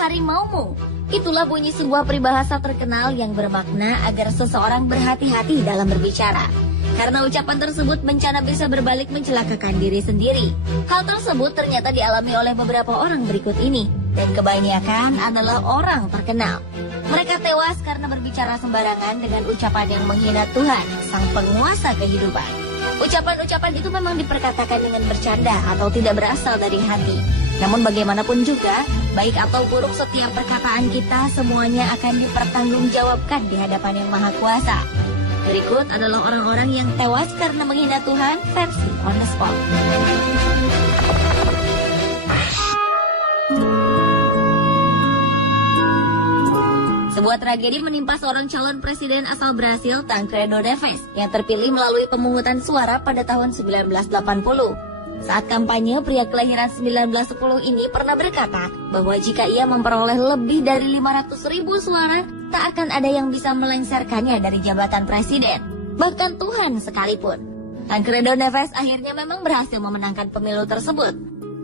harimaumu. Itulah bunyi sebuah peribahasa terkenal yang bermakna agar seseorang berhati-hati dalam berbicara. Karena ucapan tersebut bencana bisa berbalik mencelakakan diri sendiri. Hal tersebut ternyata dialami oleh beberapa orang berikut ini. Dan kebanyakan adalah orang terkenal. Mereka tewas karena berbicara sembarangan dengan ucapan yang menghina Tuhan, sang penguasa kehidupan. Ucapan-ucapan itu memang diperkatakan dengan bercanda atau tidak berasal dari hati. Namun bagaimanapun juga, baik atau buruk setiap perkataan kita semuanya akan dipertanggungjawabkan di hadapan Yang Maha Kuasa. Berikut adalah orang-orang yang tewas karena menghina Tuhan versi on the spot. Sebuah tragedi menimpa seorang calon presiden asal Brasil, Tancredo Neves, yang terpilih melalui pemungutan suara pada tahun 1980. Saat kampanye, pria kelahiran 1910 ini pernah berkata bahwa jika ia memperoleh lebih dari 500.000 suara, tak akan ada yang bisa melengsarkannya dari jabatan presiden, bahkan Tuhan sekalipun. Tancredo Neves akhirnya memang berhasil memenangkan pemilu tersebut.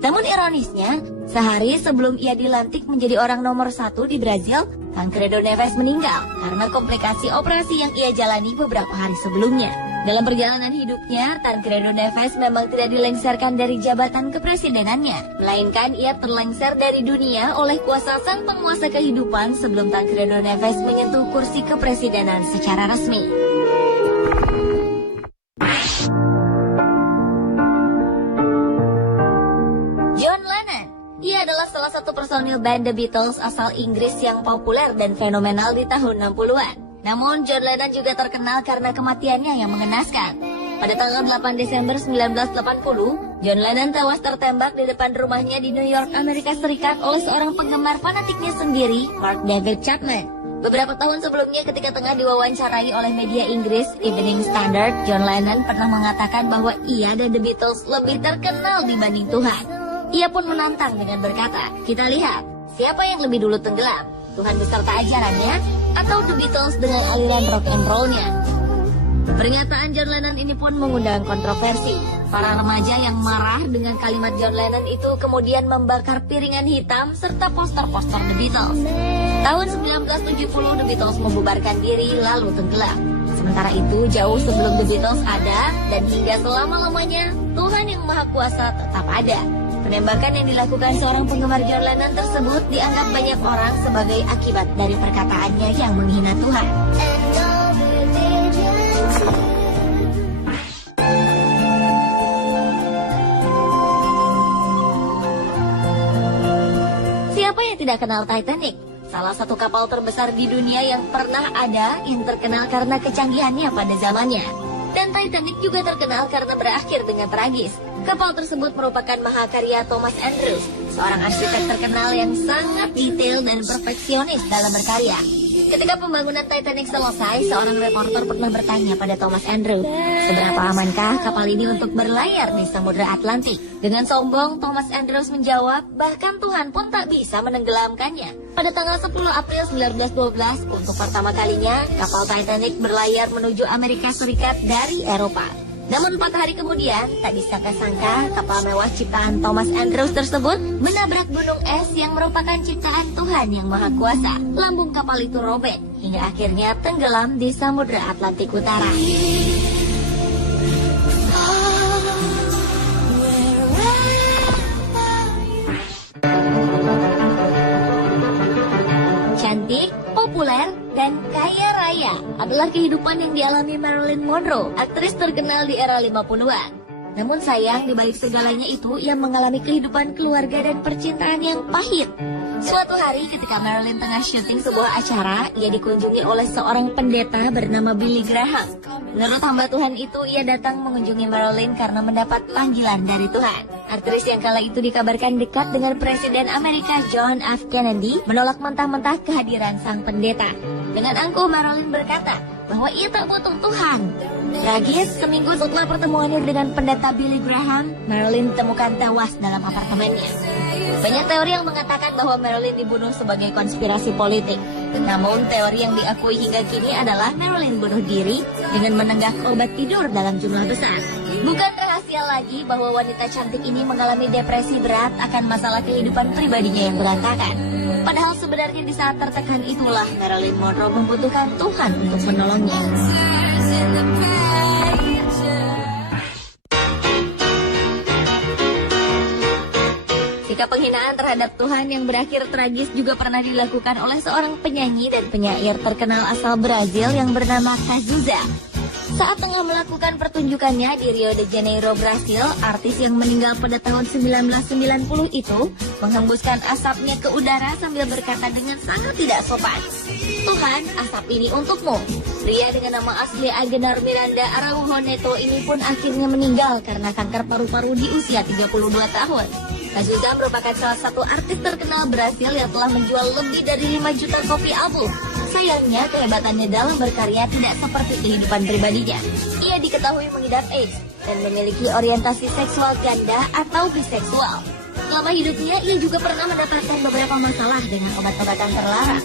Namun ironisnya, sehari sebelum ia dilantik menjadi orang nomor 1 di Brazil, Tancredo Neves meninggal karena komplikasi operasi yang ia jalani beberapa hari sebelumnya. Dalam perjalanan hidupnya, Tancredo Neves memang tidak dilengsarkan dari jabatan kepresidenannya, melainkan ia terlengser dari dunia oleh kuasa sang penguasa kehidupan sebelum Tancredo Neves menyentuh kursi kepresidenan secara resmi. John Lennon, ia adalah salah satu personil band The Beatles asal Inggris yang populer dan fenomenal di tahun 60-an. Namun, John Lennon juga terkenal karena kematiannya yang mengenaskan. Pada tanggal 8 Desember 1980, John Lennon tewas tertembak di depan rumahnya di New York, Amerika Serikat oleh seorang penggemar fanatiknya sendiri, Mark David Chapman. Beberapa tahun sebelumnya ketika tengah diwawancarai oleh media Inggris, Evening Standard, John Lennon pernah mengatakan bahwa ia dan The Beatles lebih terkenal dibanding Tuhan. Ia pun menantang dengan berkata, "Kita lihat, siapa yang lebih dulu tenggelam? Tuhan beserta ajarannya atau The Beatles dengan aliran rock and roll-nya?" Pernyataan John Lennon ini pun mengundang kontroversi. Para remaja yang marah dengan kalimat John Lennon itu kemudian membakar piringan hitam serta poster-poster The Beatles. Tahun 1970 The Beatles membubarkan diri lalu tenggelam. Sementara itu jauh sebelum The Beatles ada dan hingga selama-lamanya Tuhan Yang Maha Kuasa tetap ada. Penembakan yang dilakukan seorang penggemar John Lennon tersebut dianggap banyak orang sebagai akibat dari perkataannya yang menghina Tuhan. Siapa yang tidak kenal Titanic? Salah satu kapal terbesar di dunia yang pernah ada yang terkenal karena kecanggihannya pada zamannya. Dan Titanic juga terkenal karena berakhir dengan tragis. Kapal tersebut merupakan mahakarya Thomas Andrews, seorang arsitek terkenal yang sangat detail dan perfeksionis dalam berkarya. Ketika pembangunan Titanic selesai, seorang reporter pernah bertanya pada Thomas Andrews, seberapa amankah kapal ini untuk berlayar di Samudra Atlantik? Dengan sombong, Thomas Andrews menjawab, bahkan Tuhan pun tak bisa menenggelamkannya. Pada tanggal 10 April 1912, untuk pertama kalinya, kapal Titanic berlayar menuju Amerika Serikat dari Eropa. Namun 4 hari kemudian, tak disangka-sangka kapal mewah ciptaan Thomas Andrews tersebut menabrak gunung es yang merupakan ciptaan Tuhan Yang Maha Kuasa. Lambung kapal itu robek hingga akhirnya tenggelam di Samudra Atlantik Utara. Cantik, populer, dan kaya raya adalah kehidupan yang dialami Marilyn Monroe, aktris terkenal di era 50-an. Namun sayang, di balik segalanya itu, ia mengalami kehidupan keluarga dan percintaan yang pahit. Suatu hari ketika Marilyn tengah syuting sebuah acara, ia dikunjungi oleh seorang pendeta bernama Billy Graham. Menurut hamba Tuhan itu, ia datang mengunjungi Marilyn karena mendapat panggilan dari Tuhan. Aktris yang kala itu dikabarkan dekat dengan Presiden Amerika John F. Kennedy menolak mentah-mentah kehadiran sang pendeta. Dengan angkuh Marilyn berkata bahwa ia tak butuh Tuhan. Tragis, seminggu setelah pertemuannya dengan pendeta Billy Graham, Marilyn ditemukan tewas dalam apartemennya. Banyak teori yang mengatakan bahwa Marilyn dibunuh sebagai konspirasi politik. Namun teori yang diakui hingga kini adalah Marilyn bunuh diri dengan menenggak obat tidur dalam jumlah besar. Bukan rahasia lagi bahwa wanita cantik ini mengalami depresi berat akan masalah kehidupan pribadinya yang berantakan. Padahal sebenarnya di saat tertekan itulah Marilyn Monroe membutuhkan Tuhan untuk menolongnya. Sikap penghinaan terhadap Tuhan yang berakhir tragis juga pernah dilakukan oleh seorang penyanyi dan penyair terkenal asal Brazil yang bernama Cazuza. Saat tengah melakukan pertunjukannya di Rio de Janeiro, Brasil, artis yang meninggal pada tahun 1990 itu menghembuskan asapnya ke udara sambil berkata dengan sangat tidak sopan, "Tuhan, asap ini untukmu." Pria dengan nama asli Agenar Miranda Araujo Neto ini pun akhirnya meninggal karena kanker paru-paru di usia 32 tahun. Cazuza merupakan salah satu artis terkenal Brasil yang telah menjual lebih dari 5 juta kopi album. Sayangnya, kehebatannya dalam berkarya tidak seperti kehidupan pribadinya. Ia diketahui mengidap AIDS dan memiliki orientasi seksual ganda atau biseksual. Selama hidupnya, ia juga pernah mendapatkan beberapa masalah dengan obat-obatan terlarang.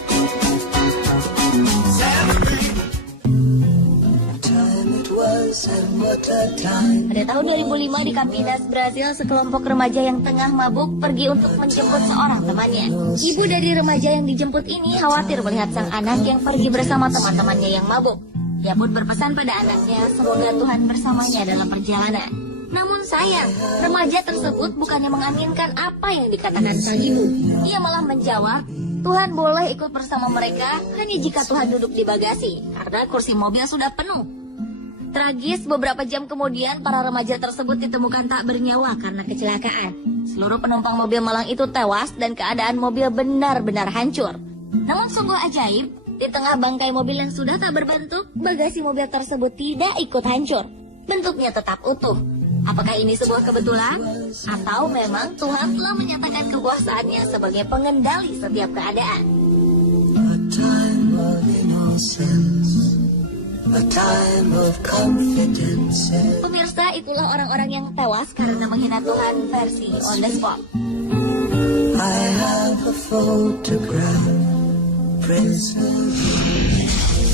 Pada tahun 2005 di Campinas, Brasil, sekelompok remaja yang tengah mabuk pergi untuk menjemput seorang temannya. Ibu dari remaja yang dijemput ini khawatir melihat sang anak yang pergi bersama teman-temannya yang mabuk. Ia pun berpesan pada anaknya semoga Tuhan bersamanya dalam perjalanan. Namun sayang, remaja tersebut bukannya mengaminkan apa yang dikatakan sang ibu. Ia malah menjawab, Tuhan boleh ikut bersama mereka hanya jika Tuhan duduk di bagasi, karena kursi mobil sudah penuh. Tragis, beberapa jam kemudian para remaja tersebut ditemukan tak bernyawa karena kecelakaan. Seluruh penumpang mobil malang itu tewas dan keadaan mobil benar-benar hancur. Namun sungguh ajaib, di tengah bangkai mobil yang sudah tak berbentuk, bagasi mobil tersebut tidak ikut hancur. Bentuknya tetap utuh. Apakah ini sebuah kebetulan? Atau memang Tuhan telah menyatakan kekuasaannya sebagai pengendali setiap keadaan? Pemirsa, itulah orang-orang yang tewas karena menghina Tuhan versi On The Spot. I have a photograph, Princess.